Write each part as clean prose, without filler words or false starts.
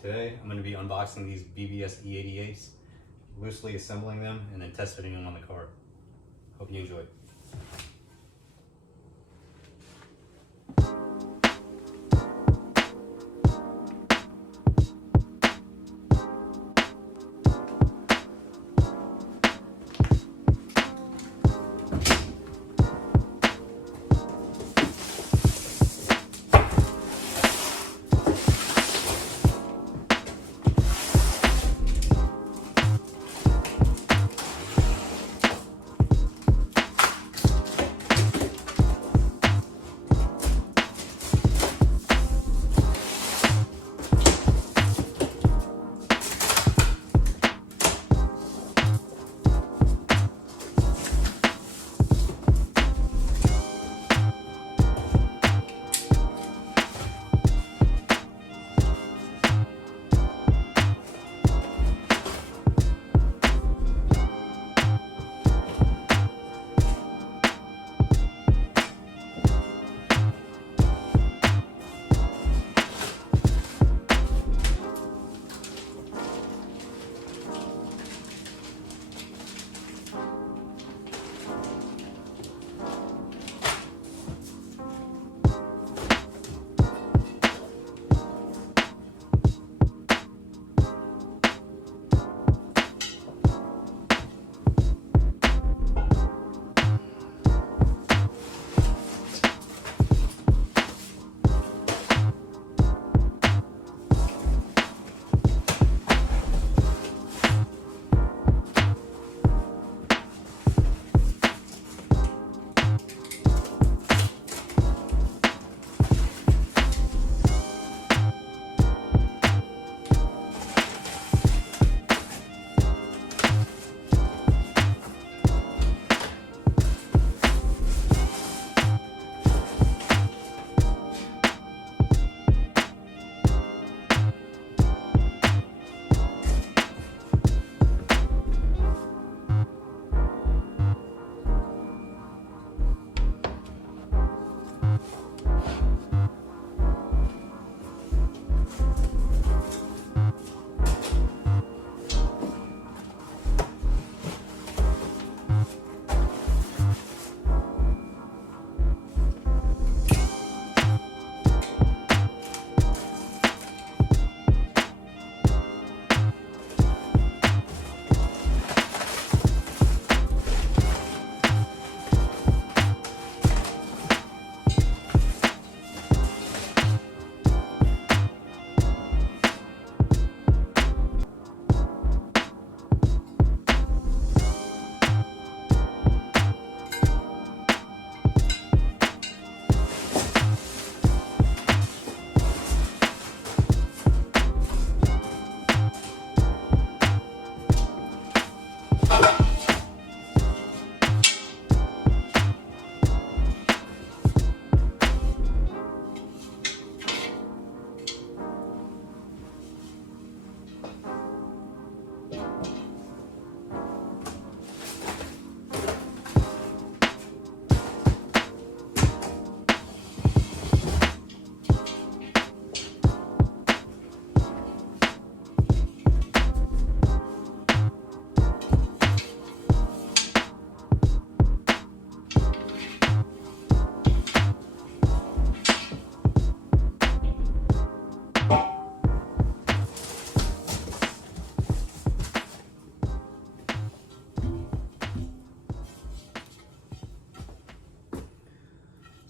Today I'm going to be unboxing these BBS E88s, loosely assembling them, and then test fitting them on the car. Hope you enjoy.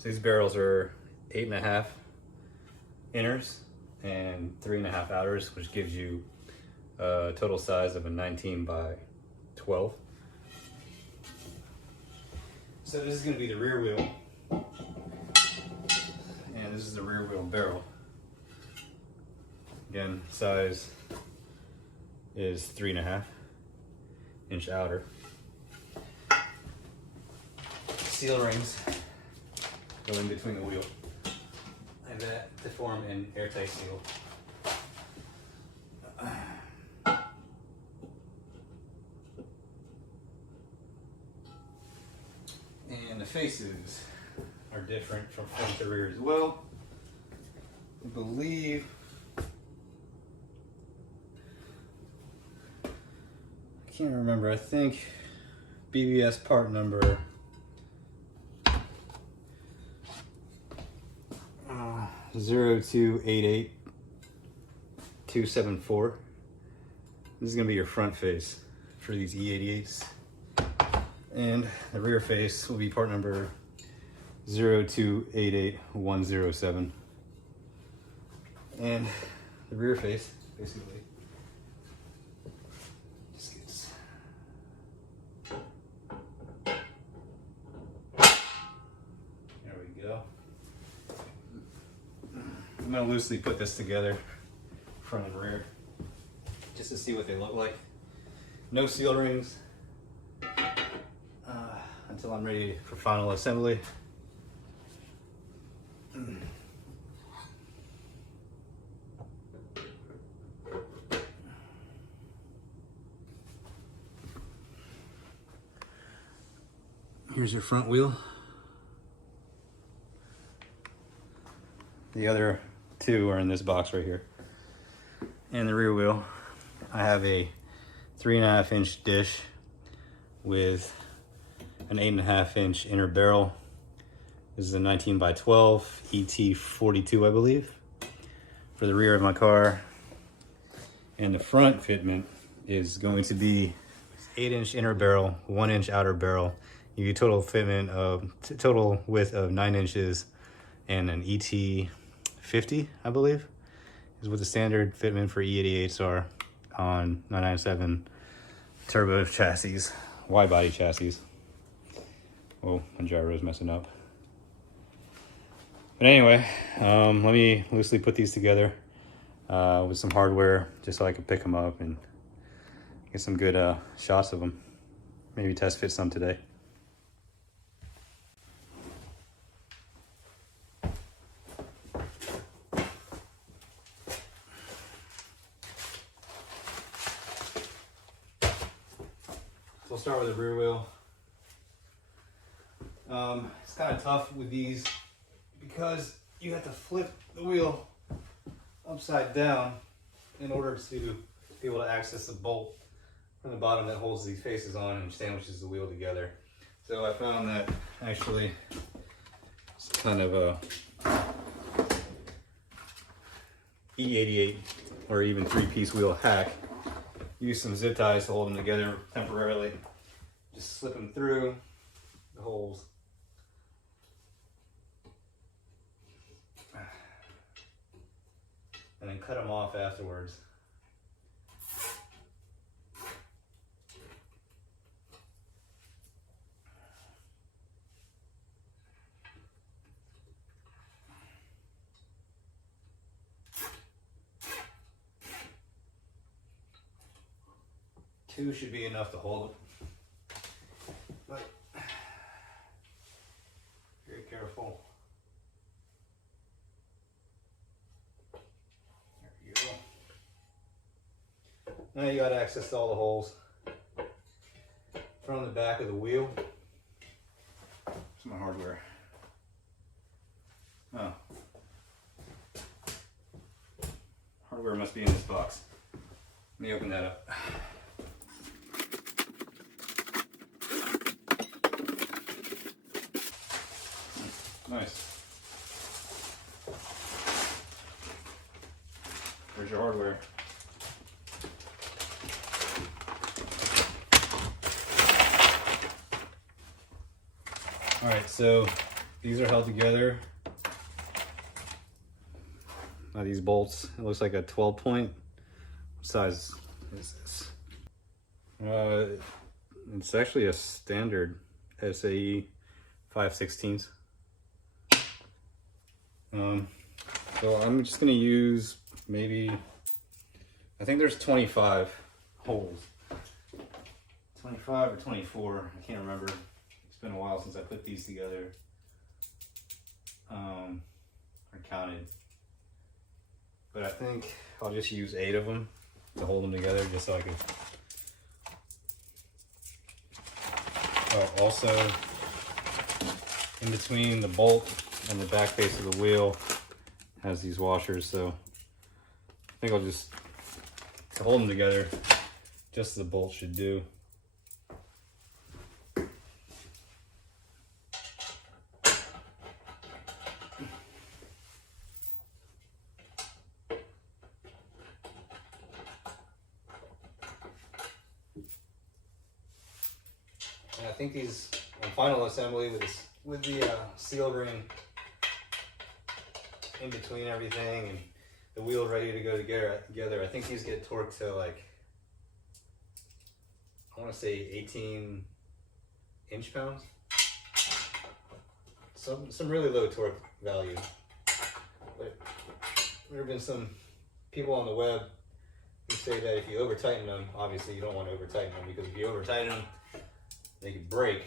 So these barrels are 8.5 inners and 3.5 outers, which gives you a total size of a 19 by 12. So this is going to be the rear wheel, and this is the rear wheel barrel. Again, size is 3.5 inch outer. Seal rings go in between the wheel like that to form an airtight seal. And the faces are different from front to rear as well. I believe can't remember. I think BBS part number 0288274. This is gonna be your front face for these E88s. And the rear face will be part number 0288107. And the rear face, basically, just gets... There we go. I'm gonna loosely put this together, front and rear, just to see what they look like. No seal rings until I'm ready for final assembly. Here's your front wheel. The other two are in this box right here. And the rear wheel, I have a 3.5 inch dish with an 8.5 inch inner barrel. This is a 19 by 12 ET42, I believe, for the rear of my car. And the front fitment is going to be 8 inch inner barrel, 1 inch outer barrel. You get total fitment of total width of 9 inches, and an ET50, I believe, is what the standard fitment for E88s are on 997 turbo chassis, wide body chassis. Oh, my gyro's messing up. But anyway, let me loosely put these together with some hardware, just so I can pick them up and get some good shots of them. Maybe test fit some today. So we'll start with the rear wheel. It's kind of tough with these because you have to flip the wheel upside down in order to be able to access the bolt from the bottom that holds these faces on and sandwiches the wheel together. So I found that actually it's kind of a E88 or even 3-piece wheel hack. Use some zip ties to hold them together temporarily. Just slip them through the holes. And then cut them off afterwards. Two should be enough to hold it. But very careful. There you go. Now you got access to all the holes from the back of the wheel. Where's my hardware? Oh. Hardware must be in this box. Let me open that up. Nice. There's your hardware. All right, so these are held together by these bolts. It looks like a 12 point. What size is this? It's actually a standard SAE 5/16. So I'm just gonna use maybe, I think there's 25 holes. 25 or 24, I can't remember. It's been a while since I put these together. Or counted. But I think I'll just use 8 of them to hold them together just so I can. Oh, also, in between the bolt and the back face of the wheel has these washers, so I think I'll just, to hold them together, just as the bolt should do. think these on final assembly with the seal ring in between everything and the wheel ready to go together. I think these get torqued to like, I want to say 18 inch-pounds. Some really low torque value. But there have been some people on the web who say that if you over tighten them, obviously you don't want to over tighten them, because if you over tighten them, they could break.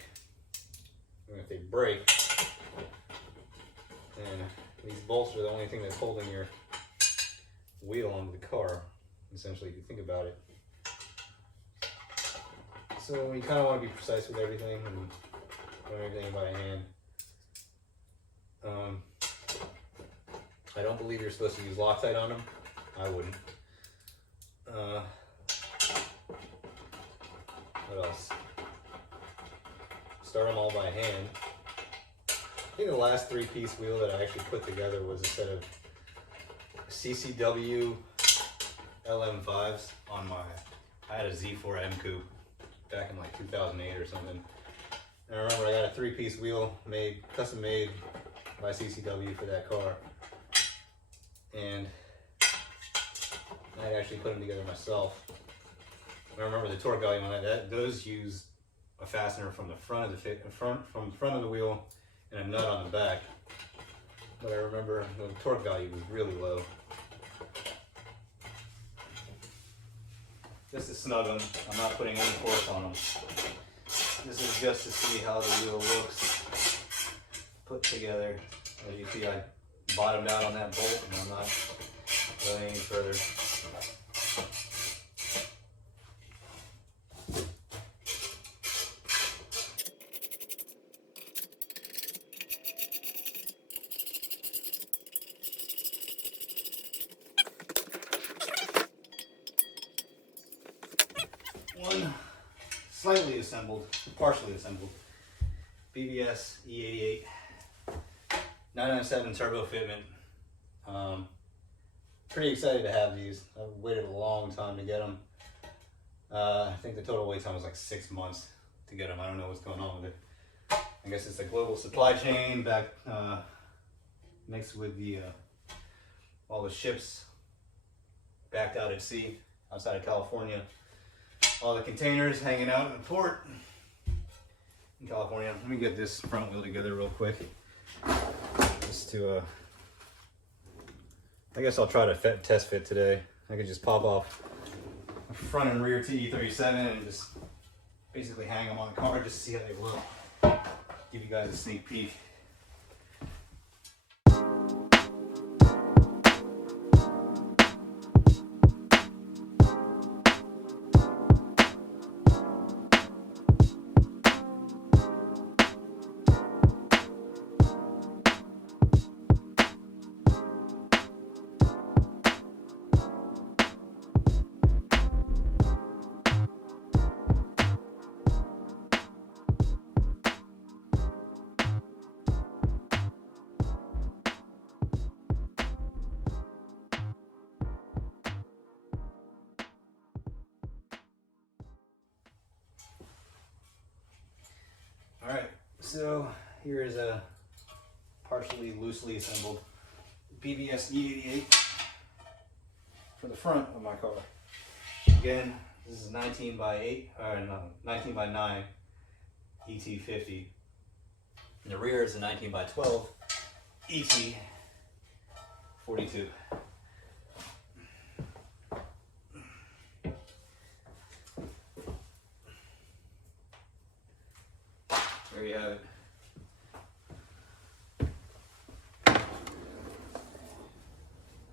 And if they break, then these bolts are the only thing that's holding your wheel onto the car, essentially, if you think about it. So you kind of want to be precise with everything and run everything by hand. I don't believe you're supposed to use Loctite on them. I wouldn't. What else? Start them all by hand. I think the last 3-piece wheel that I actually put together was a set of CCW LM5s on I had a Z4M coupe back in like 2008 or something. And I remember I got a 3-piece wheel custom made by CCW for that car. And I actually put them together myself. And I remember the torque value on those used a fastener from the front of the wheel and a nut on the back. But I remember the torque value was really low. Just to snug them, I'm not putting any force on them. This is just to see how the wheel looks put together. As you see, I bottomed out on that bolt and I'm not going any further. One slightly assembled, partially assembled, BBS E88 997 turbo fitment. Pretty excited to have these. I've waited a long time to get them. I think the total wait time was like 6 months to get them. I don't know what's going on with it. I guess it's a global supply chain mixed with all the ships backed out at sea outside of California. All the containers hanging out in the port in California. Let me get this front wheel together real quick. Just to, I guess I'll try to test fit today. I could just pop off the front and rear TE37 and just basically hang them on the car just to see how they look. Give you guys a sneak peek. Alright, so here is a partially loosely assembled BBS E88 for the front of my car. Again, this is 19 by 9 ET50. And the rear is a 19 by 12 ET42. There you have it.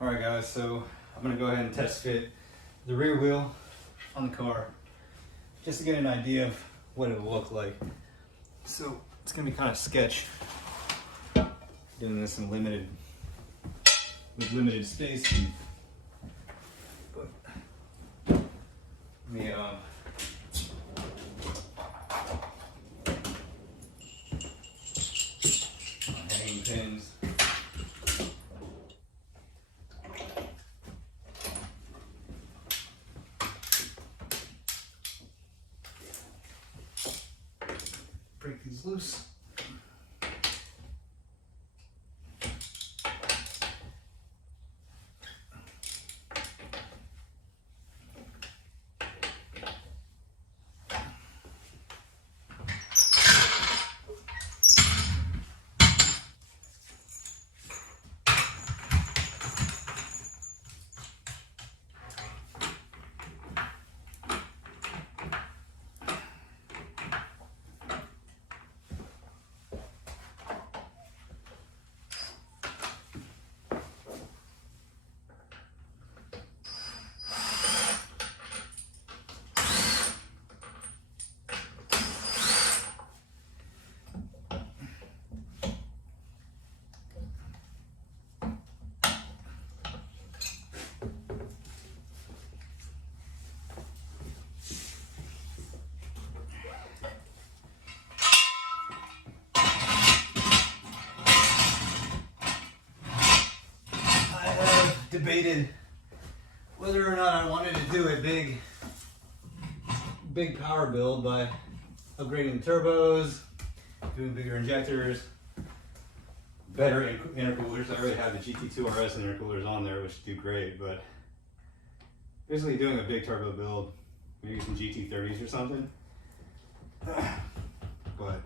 Alright guys, so I'm going to go ahead and test fit the rear wheel on the car just to get an idea of what it will look like. So it's going to be kind of sketch doing this in limited space. But let me hanging pins. loose. Debated whether or not I wanted to do a big power build by upgrading the turbos, doing bigger injectors, better intercoolers. I already have the GT2 RS intercoolers on there, which do great, but basically doing a big turbo build, maybe some GT30s or something. But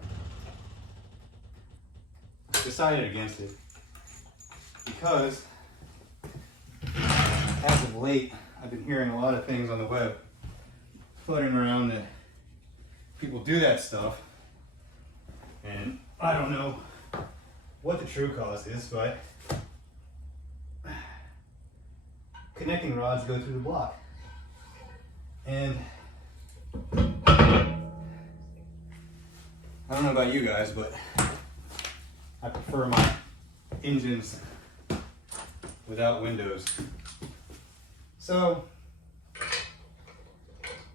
decided against it because as of late, I've been hearing a lot of things on the web floating around that people do that stuff, and I don't know what the true cause is, but connecting rods go through the block, and I don't know about you guys, but I prefer my engines without windows. So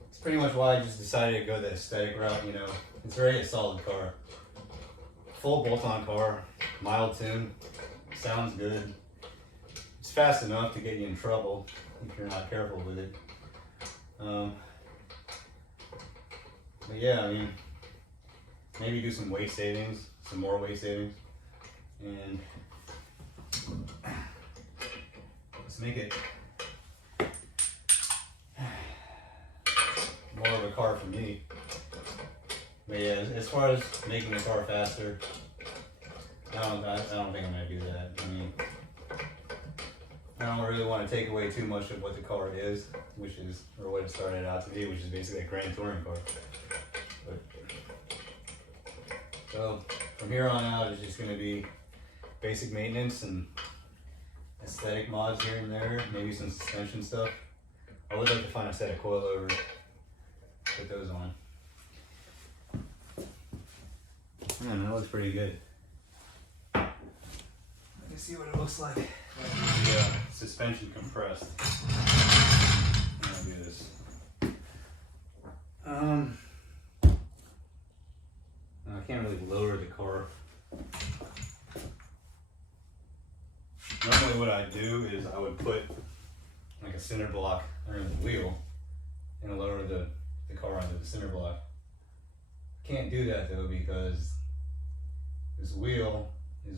it's pretty much why I just decided to go the aesthetic route. You know, it's already a solid car, full bolt-on car, mild tune, sounds good. It's fast enough to get you in trouble if you're not careful with it. But yeah, I mean, maybe do some weight savings, some more weight savings, and let's make it more of a car for me. But yeah, as far as making the car faster, I don't think I'm gonna do that. I mean, I don't really want to take away too much of what the car is, or what it started out to be, which is basically a grand touring car. But, so from here on out, it's just gonna be basic maintenance and aesthetic mods here and there, maybe some suspension stuff. I would like to find a set of coilovers, put those on. Man, that looks pretty good. Let me see what it looks like. The suspension compressed. I'm gonna do this. I can't really lower the car. Normally what I do is I would put like a cinder block under the wheel and lower the car onto the cinder block. Can't do that though because this wheel is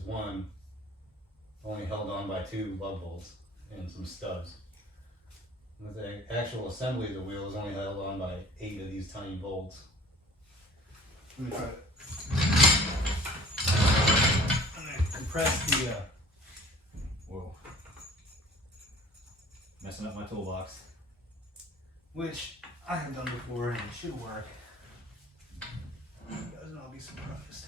only held on by 2 lug bolts and some stubs. With the actual assembly of the wheel is only held on by 8 of these tiny bolts. Let me try it. I'm gonna compress the whoa. Messing up my toolbox. Which I have done before and it should work. If it doesn't, I'll be surprised.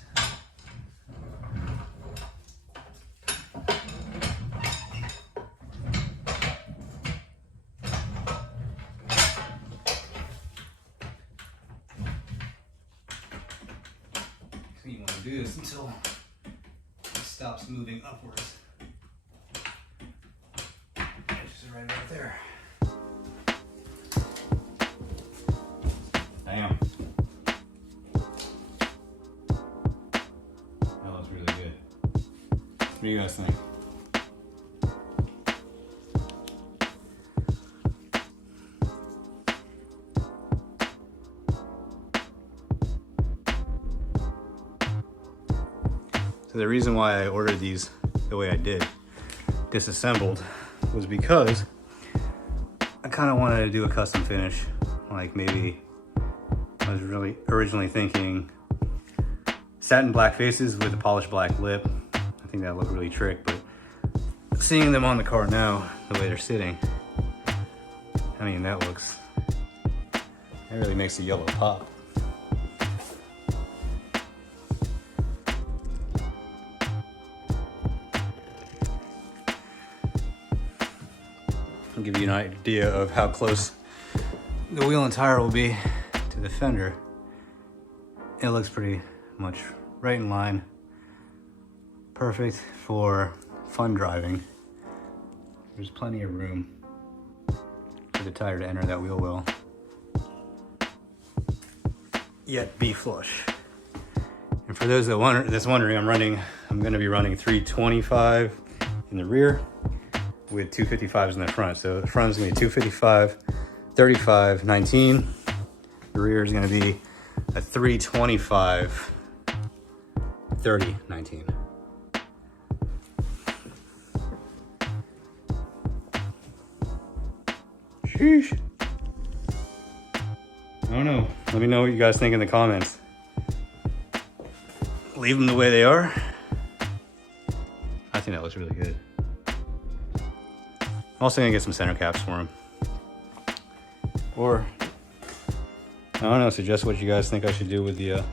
So you want to do this until it stops moving upwards. Just right about there. Damn. That looks really good. What do you guys think? So the reason why I ordered these the way I did, disassembled, was because I kind of wanted to do a custom finish. Like maybe I was really originally thinking satin black faces with a polished black lip. I think that looked really trick, but seeing them on the car now, the way they're sitting, I mean, that really makes the yellow pop. I'll give you an idea of how close the wheel and tire will be to the fender. It looks pretty much right in line. Perfect for fun driving. There's plenty of room for the tire to enter that wheel well, yet be flush. And for those that's wondering, I'm going to be running 325 in the rear with 255s in the front. So the front is going to be 255, 35, 19. The rear is going to be a 325, 30, 19. Sheesh. I don't know. Let me know what you guys think in the comments. Leave them the way they are. I think that looks really good. I'm also gonna get some center caps for them. Or, I don't know, suggest what you guys think I should do with the,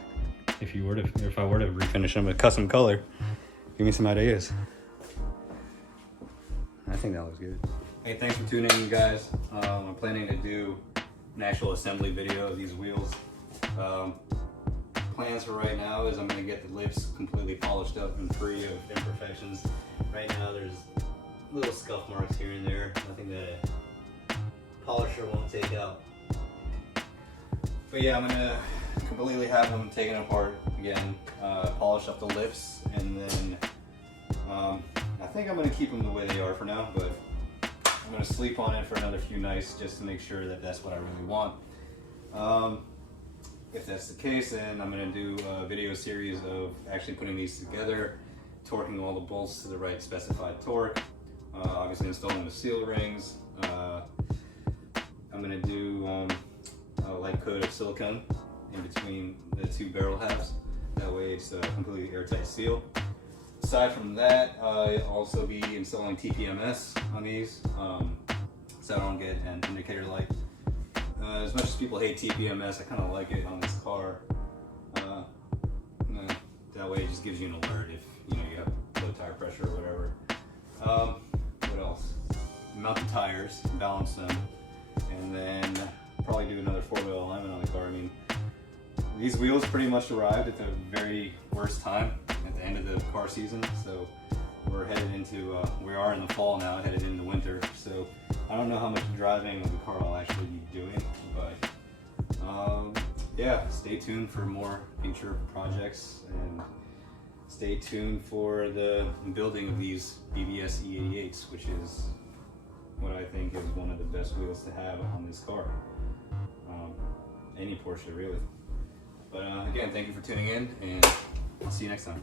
if I were to refinish them with custom color. Give me some ideas. I think that looks good. Hey, thanks for tuning in, guys. I'm planning to do an actual assembly video of these wheels. Plans for right now is I'm going to get the lips completely polished up and free of imperfections. Right now there's little scuff marks here and there, nothing that a polisher won't take out. But yeah, I'm going to completely have them taken apart again, polish up the lips, and then I think I'm going to keep them the way they are for now, but I'm going to sleep on it for another few nights just to make sure that that's what I really want. If that's the case, then I'm going to do a video series of actually putting these together, torquing all the bolts to the right specified torque, obviously installing the seal rings. I'm going to do a light coat of silicone in between the two barrel halves. That way it's a completely airtight seal. Aside from that, I'll also be installing TPMS on these, so I don't get an indicator light. As much as people hate TPMS, I kind of like it on this car. That way it just gives you an alert if you have low tire pressure or whatever. What else? Mount the tires, balance them, and then probably do another 4-wheel alignment on the car. I mean, these wheels pretty much arrived at the very worst time, at the end of the car season, so we're headed into, we are in the fall now, headed into winter, so I don't know how much driving of the car I'll actually be doing, but yeah, stay tuned for more future projects, and stay tuned for the building of these BBS E88s, which is what I think is one of the best wheels to have on this car. Any Porsche, really. But again, thank you for tuning in, and I'll see you next time.